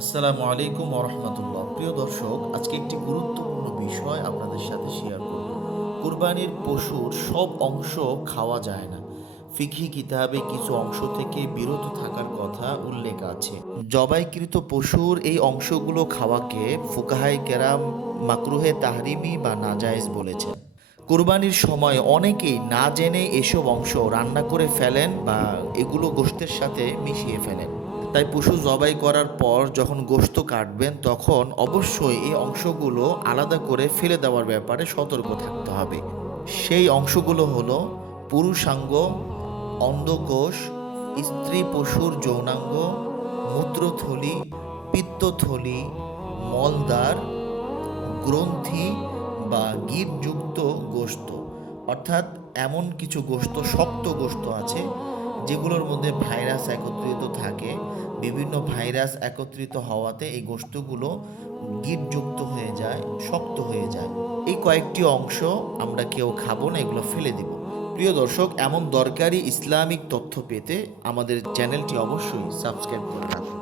আসসালামু আলাইকুম ওরহমতুল্লাহ। প্রিয় দর্শক, আজকে একটি গুরুত্বপূর্ণ বিষয় আপনাদের সাথে শেয়ার করব। কুরবানির পশুর সব অংশ খাওয়া যায় না। ফিকহি কিতাবে কিছু অংশ থেকে বিরত থাকার কথা উল্লেখ আছে। জবাইকৃত পশুর এই অংশগুলো খাওয়াকে ফুকাহায়ে কেরাম মাকরুহে তাহরিমি বা নাজায়েজ বলেছেন। কুরবানির সময় অনেকেই না জেনে এসব অংশ রান্না করে ফেলেন বা এগুলো গোশতের সাথে মিশিয়ে ফেলেন। তাই পশু জবাই করার পর যখন গোশত কাটবেন তখন অবশ্যই এই অংশগুলো আলাদা করে ফেলে দেওয়ার ব্যাপারে সতর্ক থাকতে হবে। সেই অংশগুলো হলো পুরুষাঙ্গ, অন্ডকোষ, স্ত্রী পশুর যৌনাঙ্গ, মূত্রথলি, পিত্তথলি, মলদ্বার, গ্রন্থি বা গিঁটযুক্ত গোশত। অর্থাৎ এমন কিছু গোশত, শক্ত গোশত আছে যেগুলোর মধ্যে ভাইরাস একত্রিত থাকে। বিভিন্ন ভাইরাস একত্রিত হওয়াতে এই গোশতগুলো গিঁটযুক্ত হয়ে যায়, শক্ত হয়ে যায়। এই কয়েকটি অংশ আমরা কেউ খাবো না, এগুলো ফেলে দিব। প্রিয় দর্শক, এমন দরকারি ইসলামিক তথ্য পেতে আমাদের চ্যানেলটি অবশ্যই সাবস্ক্রাইব করে রাখুন।